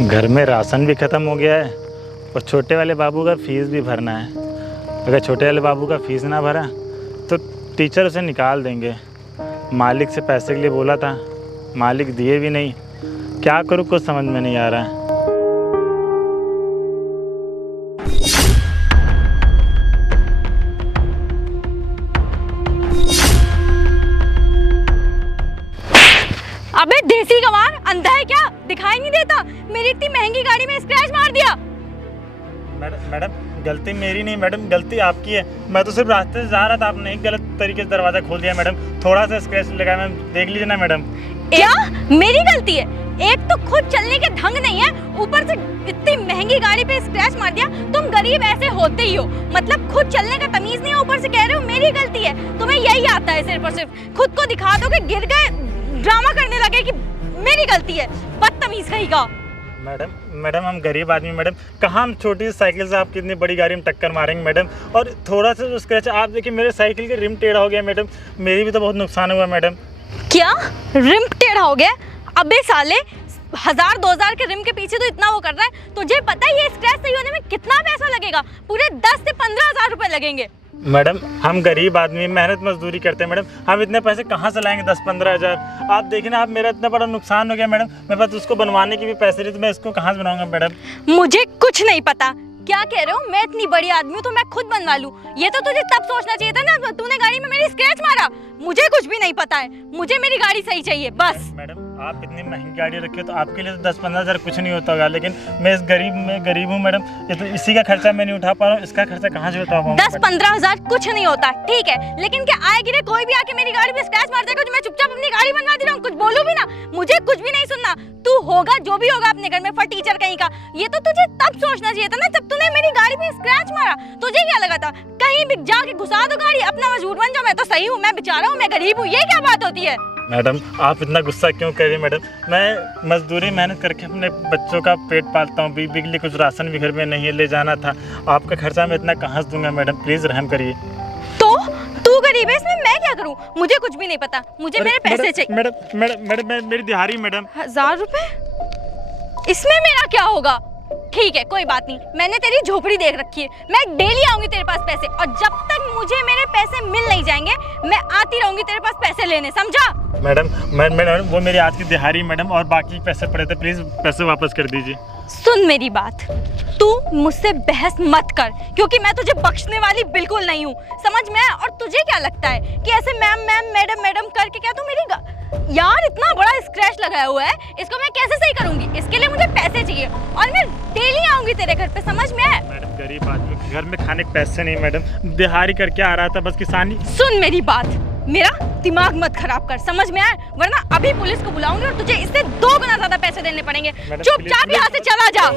घर में राशन भी ख़त्म हो गया है और छोटे वाले बाबू का फ़ीस भी भरना है। अगर छोटे वाले बाबू का फ़ीस ना भरा तो टीचर उसे निकाल देंगे। मालिक से पैसे के लिए बोला था, मालिक दिए भी नहीं। क्या करूँ, कुछ समझ में नहीं आ रहा है। अबे देसी गंवार, अंधा है क्या? दिखाई नहीं देता? मेरी इतनी महंगी गाड़ी में स्क्रैच मार दिया। मैडम गलती मेरी नहीं मैडम, गलती आपकी है। मैं तो सिर्फ रास्ते से जा रहा था, आपने एक गलत तरीके से दरवाज़ा खोल दिया मैडम। थोड़ा सा स्क्रैच लगा, मैम देख लीजिए ना मैडम। क्या मेरी गलती है? एक तो खुद चलने के ढंग नहीं है, ऊपर से इतनी महंगी गाड़ी पे स्क्रैच मार दिया। तुम गरीब ऐसे होते ही हो, मतलब खुद चलने का तमीज नहीं है, ऊपर से कह रहे हो मेरी गलती है। तुम्हें यही आता है सिर्फ और सिर्फ। खुद को दिखा दो कि गिर गए, ड्रामा करने लगे कि मेरी गलती है। बदतमीज कहीं का। मैडम हम गरीब आदमी मैडम, कहाँ हम छोटी सी साइकिल से आपकी इतनी बड़ी गाड़ी में टक्कर मारेंगे मैडम। और थोड़ा सा स्क्रैच आप देखिए, मेरे साइकिल के रिम टेढ़ा हो गया मैडम। मेरी भी तो बहुत नुकसान हुआ मैडम। क्या रिम टेढ़ा हो गया? अबे साले, 1000-2000 के रिम के पीछे तो इतना वो कर रहा है। तुझे पता है ये स्क्रैच सही होने में कितना पैसा लगेगा? पूरे 10 से 15,000 रुपए लगेंगे। मैडम हम गरीब आदमी, मेहनत मजदूरी करते हैं मैडम। हम इतने पैसे कहाँ से लाएंगे? 10-15 हज़ार। आप देखिए ना, आप मेरा इतना बड़ा नुकसान हो गया मैडम। मेरे पास उसको बनवाने की भी पैसे नहीं, तो मैं इसको कहाँ से बनाऊंगा मैडम? मुझे कुछ नहीं पता। क्या कह रहे हो? मैं इतनी बड़ी आदमी हूँ तो मैं खुद बनवा लूँ? ये तो तुझे तब सोचना चाहिए था ना, तूने गाड़ी में मेरी स्क्रैच मारा। मुझे कुछ भी नहीं पता है, मुझे मेरी गाड़ी सही चाहिए बस। मैडम आप इतनी महंगी गाड़ी रखी हो तो आपके लिए तो 10-15 हज़ार कुछ नहीं होता होगा, लेकिन मैं गरीब हूँ मैडम। ये तो इसी का खर्चा मैं नहीं उठा पा रहा हूँ, इसका खर्चा कहाँ से उठा पाऊँ? 10-15 हज़ार कुछ नहीं होता, ठीक है, लेकिन क्या आए गिरे कोई भी आके मेरी गाड़ी पे स्क्रैच मार देगा तो मैं चुपचाप अपनी गाड़ी बनवा दे रहा हूँ? कुछ बोलूं भी ना? मुझे कुछ भी नहीं सुनना। तू होगा जो भी होगा अपने घर में फटीचर कहीं का। ये तो तुझे तब सोचना चाहिए था ना जब तूने मेरी गाड़ी पे स्क्रैच मारा। तुझे क्या लगा था कहीं भी जाके घुसा दो गाड़ी, अपना मजबूर बन जाओ? मैं तो सही हूँ, मैं बेचारा हूँ, मैं गरीब हूँ। ये क्या बात होती है? मैडम आप इतना गुस्सा क्यों कर रही हैं मैडम? मैं मजदूरी मेहनत करके अपने बच्चों का पेट पालता हूँ। बिजली कुछ राशन भी घर में नहीं है, ले जाना था। आपका खर्चा मैं इतना कहाँ से दूंगा मैडम? प्लीज़ रहम करिए। तो तू गरीब है, इसमें मैं क्या करूँ? मुझे कुछ भी नहीं पता, मुझे मेरे पैसे चाहिए। मैडम मेरी दिहाड़ी मैडम। 1000 रुपए? इसमें मेरा क्या होगा? ठीक है कोई बात नहीं, मैंने तेरी झोपड़ी देख रखी है। मैं डेली आऊंगी तेरे पास पैसे, और जब तक मुझे मेरे पैसे मिल नहीं जाएंगे मैं आती रहूंगी तेरे पास पैसे लेने, समझा? मैडम वो मेरी आज की दिहाड़ी मैडम, और बाकी पैसे पड़े थे, प्लीज पैसे वापस कर दीजिए। सुन मेरी बात, तू मुझसे बहस मत कर, क्योंकि मैं तुझे बख्शने वाली बिल्कुल नहीं हूँ, समझ में? और तुझे क्या लगता है कि ऐसे मैम मैम मैडम मैडम करके क्या तू मेरी यार इतना बड़ा स्क्रैच लगाया हुआ है, इसको मैं कैसे सही करूंगी? इसके लिए मुझे पैसे चाहिए और मैं डेली आऊंगी तेरे घर पे, समझ में? मैडम गरीब आदमी, घर में खाने के पैसे नहीं मैडम, दिहाड़ी करके आ रहा था बस, किसानी। सुन मेरी बात, मेरा दिमाग मत खराब कर, समझ में आया? वरना अभी पुलिस को बुलाऊंगी और तुझे इससे 2 गुना ज्यादा पैसे देने पड़ेंगे। चुपचाप यहाँ से चला जा।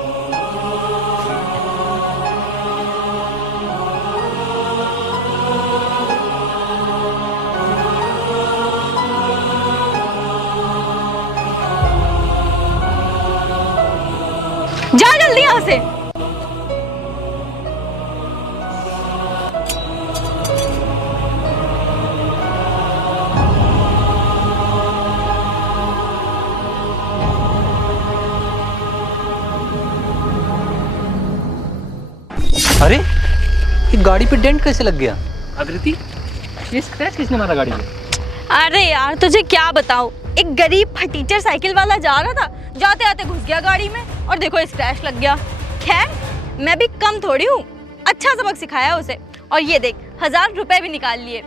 जा जल्दी यहाँ से। अरे ये गाड़ी पे डेंट कैसे लग गया? आकृति, ये स्क्रैच किसने मारा गाड़ी पे? अरे यार तुझे क्या बताऊं, एक गरीब फटीचर साइकिल वाला जा रहा था, जाते आते घुस गया गाड़ी में और देखो स्क्रैच लग गया। खैर मैं भी कम थोड़ी हूँ, अच्छा सबक सिखाया उसे, और ये देख 1000 रुपए भी निकाल लिए।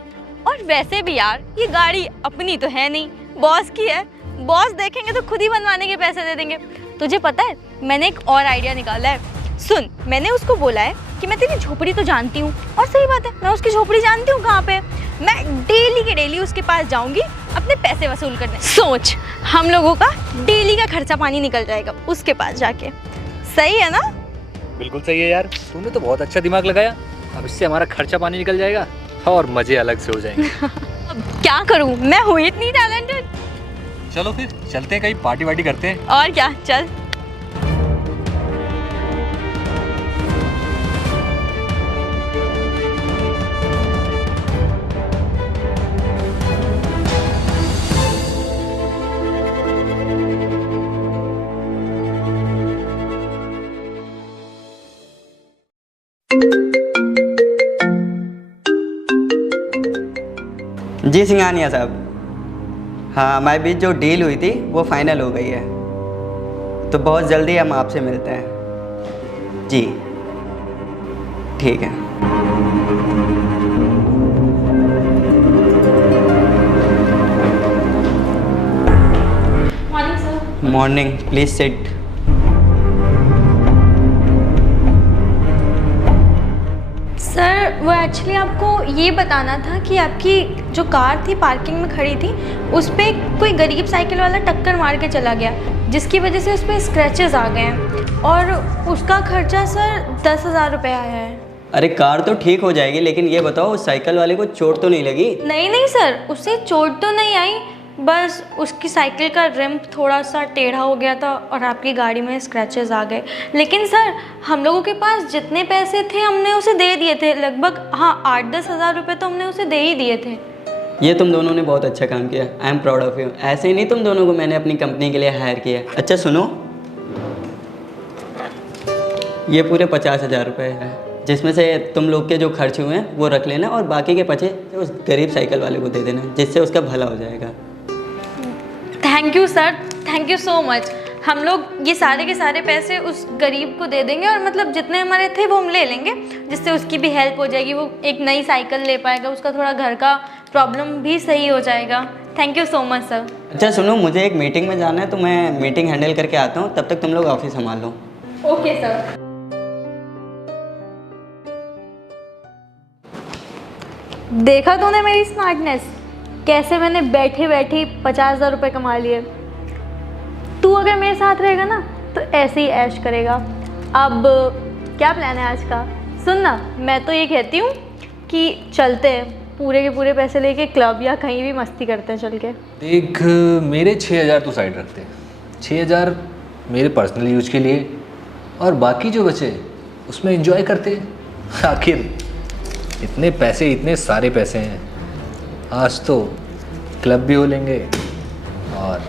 और वैसे भी यार ये गाड़ी अपनी तो है नहीं, बॉस की है। बॉस देखेंगे तो खुद ही बनवाने के पैसे दे देंगे। तुझे पता है मैंने एक और आइडिया निकाला है। सुन, मैंने उसको बोला है कि मैं तेरी झोपड़ी तो जानती हूँ, और सही बात है मैं उसकी झोपड़ी जानती हूँ कहाँ पे। मैं डेली के डेली उसके पास जाऊंगी अपने पैसे वसूल करने। सोच, हम लोगों का डेली का खर्चा पानी निकल जाएगा उसके पास जाके। सही है ना? बिल्कुल सही है यार, तूने तो बहुत अच्छा दिमाग लगाया। अब इससे हमारा खर्चा पानी निकल जाएगा और मजे अलग से हो जाएंगे। अब क्या करूँ, मैं हूँ इतनी टैलेंटेड। चलो फिर चलते हैं, कहीं पार्टी वार्टी करते हैं। और क्या, चल। जी सिंघानिया साहब, हाँ हमारे बीच जो डील हुई थी वो फाइनल हो गई है, तो बहुत जल्दी हम आपसे मिलते हैं। जी ठीक है। Morning sir. Morning, please sit. Sir वो एक्चुअली आपको ये बताना था कि आपकी जो कार थी पार्किंग में खड़ी थी, उस पर कोई गरीब साइकिल वाला टक्कर मार के चला गया, जिसकी वजह से उस पर स्क्रैचेस आ गए हैं और उसका खर्चा सर 10,000 रुपये आया है। अरे कार तो ठीक हो जाएगी, लेकिन ये बताओ उस साइकिल वाले को चोट तो नहीं लगी? नहीं नहीं सर, उसे चोट तो नहीं आई, बस उसकी साइकिल का रिम थोड़ा सा टेढ़ा हो गया था और आपकी गाड़ी में स्क्रैचेस आ गए। लेकिन सर हम लोगों के पास जितने पैसे थे हमने उसे दे दिए थे, लगभग हाँ 8-10 हज़ार रुपये तो हमने उसे दे ही दिए थे। ये तुम दोनों ने बहुत अच्छा काम किया, I am proud of you. ऐसे ही नहीं तुम दोनों को मैंने अपनी कंपनी के लिए हायर किया। अच्छा सुनो, ये पूरे 50,000 रुपये है, जिसमें से तुम लोग के जो खर्च हुए हैं वो रख लेना और बाकी के पैसे उस गरीब साइकिल वाले को दे देना, जिससे उसका भला हो जाएगा। Thank you sir, thank you so much. हम लोग ये सारे के सारे पैसे उस गरीब को दे देंगे और मतलब जितने हमारे थे वो हम ले लेंगे, जिससे उसकी भी हेल्प हो जाएगी, वो एक नई साइकिल ले पाएगा, उसका थोड़ा घर का प्रॉब्लम भी सही हो जाएगा। Thank you so much sir. अच्छा सुनो, मुझे एक मीटिंग में जाना है, तो मैं मीटिंग हैंडल करके आता हूँ, तब तक तुम लोग ऑफिस संभाल लो। Okay sir. देखा तूने मेरी स्मार्टनेस, कैसे मैंने बैठे बैठे 50,000 रुपये कमा लिए। तू अगर मेरे साथ रहेगा ना तो ऐसे ही ऐश करेगा। अब क्या प्लान है आज का? सुन ना, मैं तो ये कहती हूँ कि चलते हैं, पूरे के पूरे पैसे लेके क्लब या कहीं भी मस्ती करते हैं चल के। देख, मेरे 6,000 तू साइड रखते, 6,000 मेरे पर्सनल यूज के लिए और बाकी जो बचे उसमें एंजॉय करते। आखिर इतने पैसे, इतने सारे पैसे हैं, आज तो क्लब भी हो लेंगे और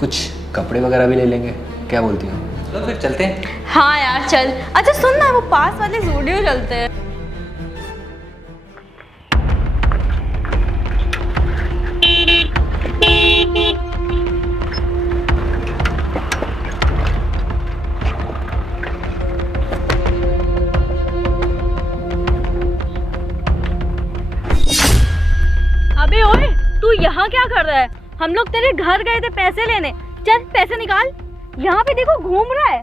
कुछ कपड़े वगैरह भी ले लेंगे। क्या बोलती हो? चलो फिर चलते हैं। हाँ यार चल। अच्छा सुन ना, वो पास वाले ज़ूडियो चलते हैं। अबे ओए, तू यहाँ क्या कर रहा है? हम लोग तेरे घर गए थे पैसे लेने, चल पैसे निकाल। यहाँ पे देखो घूम रहा है।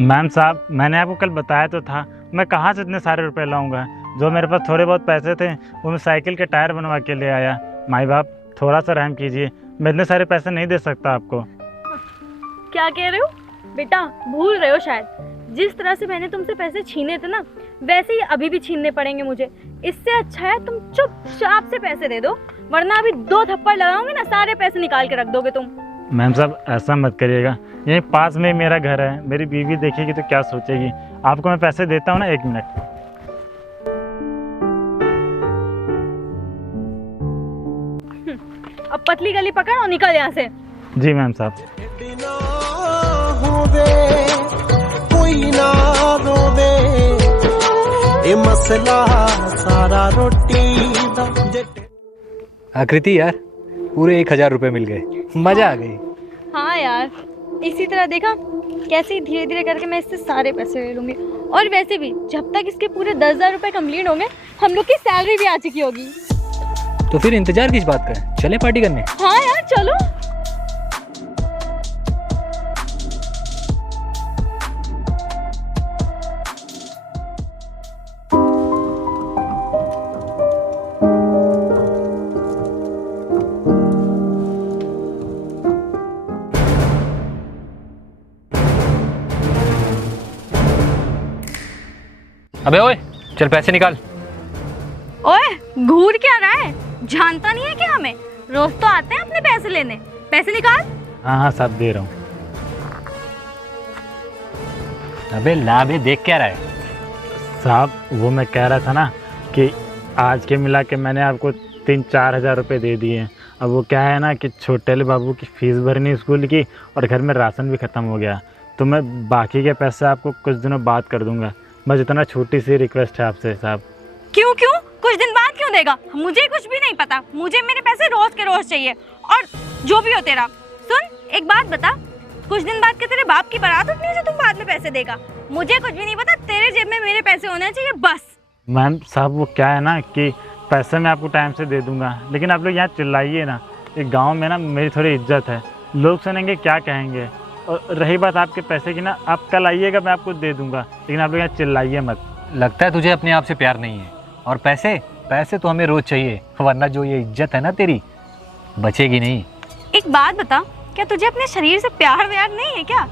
मैम साहब, मैंने आपको कल बताया तो था, मैं कहाँ से इतने सारे रुपए लाऊंगा। जो मेरे पास थोड़े बहुत पैसे थे वो मैं साइकिल के टायर बनवा के ले आया। माई बाप थोड़ा सा रहम कीजिए, मैं इतने सारे पैसे नहीं दे सकता आपको। क्या कह रहे हो बेटा? भूल रहे हो शायद। जिस तरह से मैंने तुमसे पैसे छीने थे ना, वैसे ही अभी भी छीनने पड़ेंगे मुझे। इससे अच्छा है तुम चुपचाप से पैसे दे दो, वरना अभी 2 थप्पड़ लगाऊंगी ना, सारे पैसे निकाल के रख दोगे तुम। मैम साहब ऐसा मत करिएगा, यहीं पास में ही मेरा घर है, मेरी बीवी देखेगी तो क्या सोचेगी। आपको मैं पैसे देता हूँ ना, 1 मिनट। अब पतली गली पकड़ और निकल यहाँ से। जी मैम साहब। आकृति यार, पूरे 1,000 रुपये मिल गए, मजा आ गई। हाँ यार, इसी तरह देखा कैसे धीरे धीरे करके मैं इससे सारे पैसे ले लूंगी। और वैसे भी जब तक इसके पूरे 10,000 रुपये कम्प्लीट होंगे, हम लोग की सैलरी भी आ चुकी होगी। तो फिर इंतजार किस बात का है, चले पार्टी करने। हाँ यार चलो। अबे ओए, चल पैसे निकाल। ओए घूर क्या रहा है? जानता नहीं है क्या हमें? रोज तो आते हैं अपने पैसे लेने। पैसे निकाल। हाँ हाँ साहब दे रहा हूँ। अबे ला बे, देख क्या रहा है? साहब वो मैं कह रहा था ना कि आज के मिला के मैंने आपको 3-4 हज़ार रुपये दे दिए हैं। अब वो क्या है ना कि छोटे वाले बाबू की फ़ीस भरनी स्कूल की और घर में राशन भी ख़त्म हो गया, तो मैं बाकी के पैसे आपको कुछ दिनों बाद कर दूंगा। बस इतना छोटी सी रिक्वेस्ट है आपसे साहब। क्यों कुछ दिन बाद क्यों क्यों देगा? मुझे कुछ भी नहीं पता, मुझे मेरे पैसे रोज के रोज चाहिए। और जो भी हो तेरा, सुन एक बात बता, कुछ दिन बाद के तेरे बाप की बारात उठनी है जो तुम बाद में पैसे देगा? मुझे कुछ भी नहीं पता, तेरे जेब में मेरे पैसे होने चाहिए बस। मैम साहब वो क्या है ना कि पैसे मैं आपको टाइम से दे दूंगा, लेकिन आप लोग यहाँ चिल्लाइए ना। एक गांव में ना मेरी थोड़ी इज्जत है, लोग सुनेंगे क्या कहेंगे। और रही बात आपके पैसे की ना, आप कल आइएगा मैं आपको दे दूंगा, लेकिन आप लोग यहाँ चिल्लाइए मत। लगता है तुझे अपने आप से प्यार नहीं है। और पैसे तो हमें रोज चाहिए, वरना जो ये इज्जत है ना तेरी बचेगी नहीं। एक बात बता, क्या तुझे अपने शरीर से प्यार व्यार नहीं है क्या?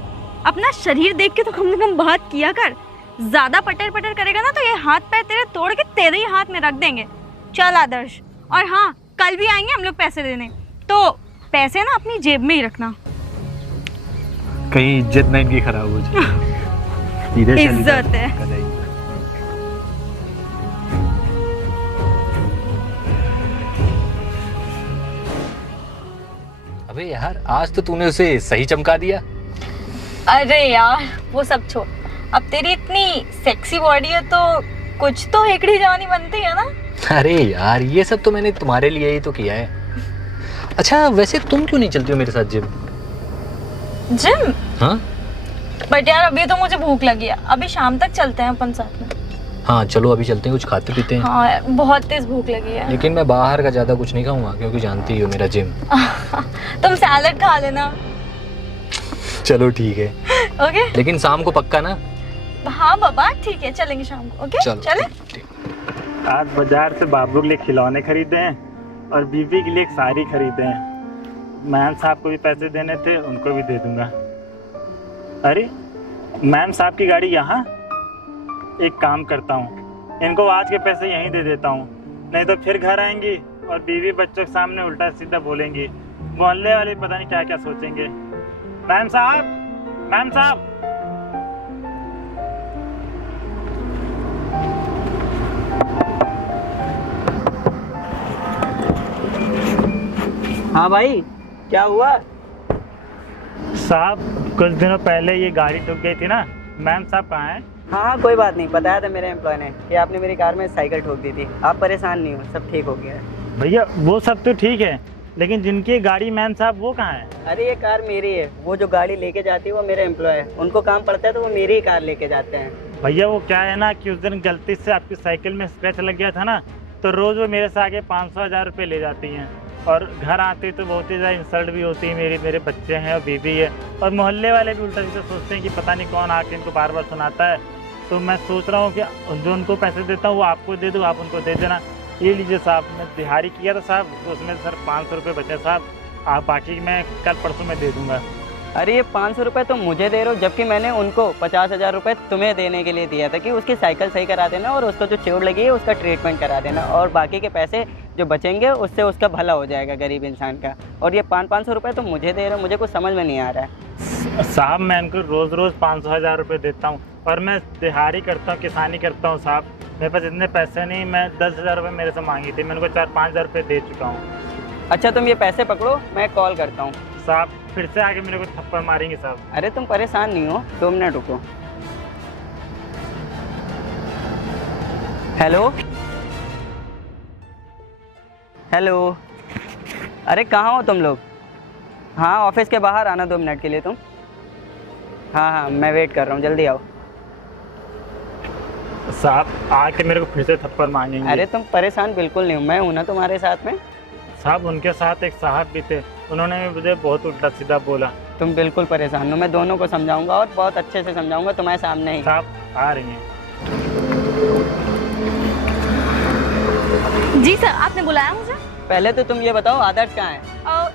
अपना शरीर देख के तो कम से कम बात किया कर। ज्यादा पटर पटर करेगा ना तो ये हाथ पैर तेरे तोड़ के तेरे ही हाथ में रख देंगे। चल आदर्श, और हाँ कल भी आएंगे हम लोग पैसे देने, तो पैसे ना अपनी जेब में ही रखना, कहीं इज्जत ना इनकी खराब हो जाए। इज्जत है। अबे यार, आज तो तूने उसे सही चमका दिया। अरे यार वो सब छोड़, अब तेरी इतनी सेक्सी बॉडी है तो कुछ तो हेकड़ी जवानी बनती है ना। अरे यार ये सब तो मैंने तुम्हारे लिए ही तो किया है। अच्छा वैसे तुम क्यों नहीं चलती हो मेरे साथ जिम? जिम? हाँ बट यार अभी तो मुझे भूख लगी है, अभी शाम तक चलते हैं अपन साथ में। हाँ चलो अभी चलते हैं, कुछ खाते पीते हैं। हाँ यार, बहुत तेज भूख लगी है। लेकिन मैं बाहर का ज़्यादा कुछ नहीं खाऊंगा क्योंकि जानती हो मेरा जिम। तुम सैलड खा लेना। चलो ठीक है। ओके लेकिन शाम को पक्का ना? हाँ बाबा ठीक है, चलेंगे शाम को। ओके चले। आज बाजार से बाबू के लिए खिलौने खरीदे हैं और बीवी के लिए एक साड़ी खरीदे हैं। मैम साहब को भी पैसे देने थे, उनको भी दे दूंगा। अरे मैम साहब की गाड़ी यहाँ। एक काम करता हूँ, इनको आज के पैसे यहीं दे देता हूँ, नहीं तो फिर घर आएंगी और बीवी बच्चों के सामने उल्टा सीधा बोलेंगी। मोहल्ले वाले पता नहीं क्या क्या सोचेंगे। मैम साहब, मैम साहब। हाँ भाई, क्या हुआ? साहब कुछ दिनों पहले ये गाड़ी ठुक गई थी ना, मैम साहब कहाँ हैं? हाँ कोई बात नहीं, बताया था मेरे एम्प्लॉय ने कि आपने मेरी कार में साइकिल ठोक दी थी। आप परेशान नहीं हो, सब ठीक हो गया है। भैया वो सब तो ठीक है, लेकिन जिनकी गाड़ी मैम साहब वो कहाँ है? अरे ये कार मेरी है, वो जो गाड़ी लेके जाती है वो मेरे एम्प्लॉय है, उनको काम पड़ता है तो वो मेरी ही कार लेके जाते हैं। भैया वो क्या है ना कि उस दिन गलती से आपकी साइकिल में स्क्रैच लग गया था ना, तो रोज़ वो मेरे से आगे 500-1000 रुपये ले जाती हैं और घर आती तो बहुत ही ज़्यादा इंसल्ट भी होती है मेरी। मेरे बच्चे हैं और बीवी है, और मोहल्ले वाले भी उल्टा सीधा सोचते हैं कि पता नहीं कौन आके इनको बार बार सुनाता है। तो मैं सोच रहा हूँ कि जो उनको पैसे देता हूँ वो आपको दे दूँ, आप उनको दे देना। ये लीजिए साहब, मैं दिहाड़ी किया था साहब, तो उसमें सर 500 रुपये बचे साहब, आप बाकी मैं कल परसों में दे दूँगा। अरे ये 500 रुपये तो मुझे दे रहे हो, जबकि मैंने उनको 50,000 रुपये तुम्हें देने के लिए दिया था कि उसकी साइकिल सही करा देना और उसको जो चोट लगी है उसका ट्रीटमेंट करा देना, और बाकी के पैसे जो बचेंगे उससे उसका भला हो जाएगा गरीब इंसान का। और ये 500 रुपये तो मुझे दे रहे हो, मुझे कुछ समझ में नहीं आ रहा है। साहब मैं इनको रोज़ रोज़ 500-1000 रुपये देता हूँ और मैं दिहाड़ी करता हूँ, किसानी करता हूँ साहब। मेरे पास इतने पैसे नहीं, मैं 10,000 रुपये मेरे से मांगी थी, मैं उनको 4-5 हज़ार रुपये दे चुका हूँ। अच्छा तुम ये पैसे पकड़ो, मैं कॉल करता हूँ। साहब फिर से आके मेरे को थप्पड़ मारेंगे साहब। अरे तुम परेशान नहीं हो, 2 मिनट रुको। हेलो हेलो, अरे कहाँ हो तुम लोग? हाँ ऑफिस के बाहर आना 2 मिनट के लिए तुम। हाँ हाँ मैं वेट कर रहा हूँ, जल्दी आओ। साहब आके मेरे को फिर से थप्पड़ मांगेंगे। अरे तुम परेशान बिल्कुल नहीं हो, मैं हूँ ना तुम्हारे साथ में। साहब उनके साथ एक साहब भी थे, उन्होंने मुझे बहुत उल्टा सीधा बोला। तुम बिल्कुल परेशान हो, मैं दोनों को समझाऊंगा और बहुत अच्छे से समझाऊंगा तुम्हारे सामने ही। साहब आ रही हैं। जी सर, आपने बुलाया मुझे? पहले तो तुम ये बताओ आदर्श कहाँ है?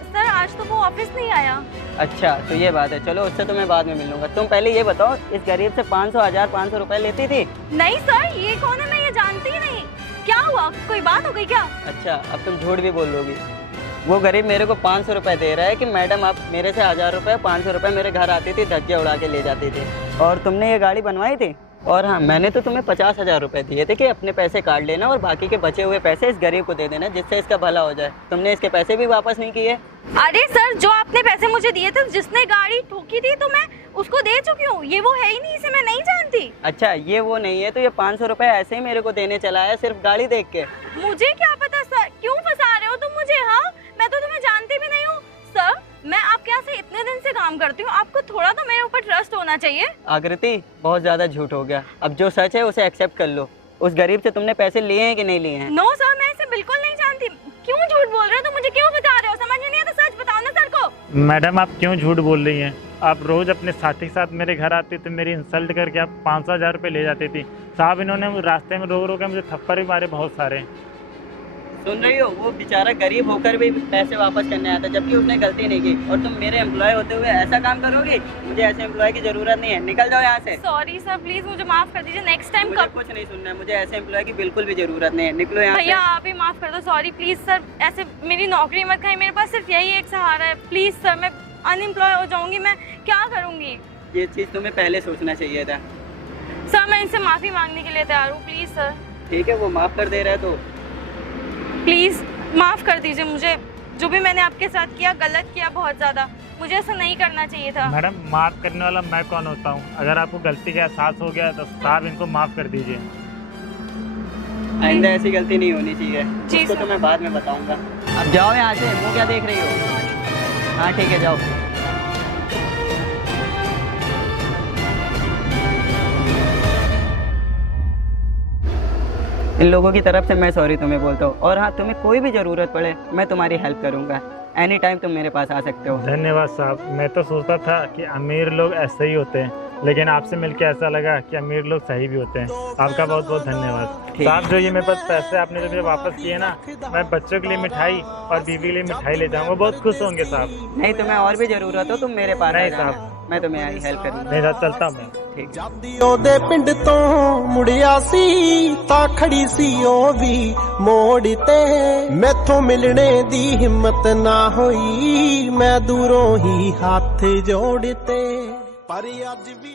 सर आज तो वो ऑफिस नहीं आया। अच्छा तो ये बात है, चलो उससे तो मैं बाद में मिल लूंगा। तुम पहले ये बताओ, इस गरीब से 500 रुपए लेती थी? नहीं सर, ये कौन है, मैं ये जानती ही नहीं। क्या हुआ, कोई बात हो गई क्या? अच्छा अब तुम झूठ भी बोल लोगी। वो गरीब मेरे को 500 रुपए दे रहा है कि मैडम आप मेरे से 1000 रुपये 500 रुपये मेरे घर आती थी, धज्जे उड़ा के ले जाती थी, और तुमने ये गाड़ी बनवाई थी। और हाँ मैंने तो तुम्हें 50,000 रुपये दिए थे कि अपने पैसे काट लेना और बाकी के बचे हुए पैसे इस गरीब को दे देना जिससे इसका भला हो जाए। तुमने इसके पैसे भी वापस नहीं किए। अरे सर, जो आपने पैसे मुझे दिए थे, जिसने गाड़ी ठोकी थी तो मैं उसको दे चुकी हूँ, ये वो है ही नहीं, इसे मैं नहीं जानती। अच्छा ये वो नहीं है तो ये 500 रुपये ऐसे ही मेरे को देने चला है सिर्फ गाड़ी देख के? मुझे क्या मैं आपके यहाँ से इतने दिन से काम करती हूँ, आपको थोड़ा तो मेरे ऊपर ट्रस्ट होना चाहिए। आकृति, बहुत ज़्यादा झूठ हो गया। अब जो सच है उसे एक्सेप्ट कर लो। उस गरीब से तुमने पैसे लिए हैं कि नहीं लिए हैं? नो सर, मैं इसे बिल्कुल नहीं जानती। क्यों झूठ बोल रहे हो? तो मुझे क्यों बता रहे हो? समझ में नहीं आता, सच बताओ ना सर को। मैडम आप क्यों झूठ बोल रही हैं? आप रोज़ अपने साथी के साथ मेरे घर आती तो मेरी इंसल्ट करके आप 500-1000 रुपये ले जाती थी। साहब इन्होंने रास्ते में रो रो के मुझे थप्पड़ भी मारे बहुत सारे। सुन रही हो, वो बेचारा गरीब होकर भी पैसे वापस करने आता, जबकि उसने गलती नहीं की। और तुम मेरे एम्प्लॉय होते हुए ऐसा काम करोगी? मुझे ऐसे एम्प्लॉय की जरूरत नहीं है, निकल जाओ यहाँ से। सॉरी सर, प्लीज मुझे माफ कर दीजिए। नेक्स्ट टाइम मुझे कुछ नहीं सुनना है, मुझे ऐसे एम्प्लॉय की बिल्कुल भी जरूरत नहीं है, निकलो यहाँ से। भैया आप ही माफ कर दो, सॉरी प्लीज सर। ऐसे मेरी नौकरी मत खाई, मेरे पास सिर्फ यही एक सहारा है। प्लीज सर, मैं अनएम्प्लॉय हो जाऊंगी, मैं क्या करूंगी? ये चीज़ तुम्हें पहले सोचना चाहिए था। सर मैं इनसे माफी मांगने के लिए तैयार हूँ, प्लीज सर। ठीक है, वो माफ कर दे रहा है तो प्लीज माफ कर दीजिए मुझे। जो भी मैंने आपके साथ किया, गलत किया बहुत ज्यादा। मुझे ऐसा नहीं करना चाहिए था। मैडम माफ़ करने वाला मैं कौन होता हूँ? अगर आपको गलती का एहसास हो गया तो साहब इनको माफ़ कर दीजिए। आइंदा ऐसी गलती नहीं होनी चाहिए। जी उसको सर। तो मैं बाद में बताऊंगा। अब जाओ यहाँ से, वो क्या देख रही हो? हाँ ठीक है, जाओ। इन लोगों की तरफ से मैं सॉरी तुम्हें बोलता हूँ। और हाँ, तुम्हें कोई भी ज़रूरत पड़े मैं तुम्हारी हेल्प करूँगा। एनी टाइम तुम मेरे पास आ सकते हो। धन्यवाद साहब। मैं तो सोचता था कि अमीर लोग ऐसे ही होते हैं, लेकिन आपसे मिलकर ऐसा लगा कि अमीर लोग सही भी होते हैं। आपका बहुत बहुत धन्यवाद साहब। जो ये मेरे पास पैसे आपने जो मुझे वापस किए ना, मैं बच्चों के लिए मिठाई और बीवी के लिए मिठाई ले जाऊँगा, बहुत खुश होंगे साहब। नहीं, तुम्हें और भी ज़रूरत हो तुम मेरे पास नहीं आ जाना। साहब। मैं तुम्हें आई हेल्प करूँगा। नहीं साहब, चलता हूँ मैं। ठीक। ਜਦ ਉਹਦੇ ਪਿੰਡ ਤੋਂ ਮੁੜਿਆ ਸੀ ਤਾਂ ਖੜੀ ਸੀ ਉਹ ਵੀ ਮੋੜ ਤੇ ਮੈਥੋਂ ਮਿਲਣੇ ਦੀ ਹਿੰਮਤ ਨਾ ਹੋਈ ਮੈਂ ਦੂਰੋਂ ਹੀ ਹੱਥ ਜੋੜ ਤੇ ਪਰ ਅੱਜ ਵੀ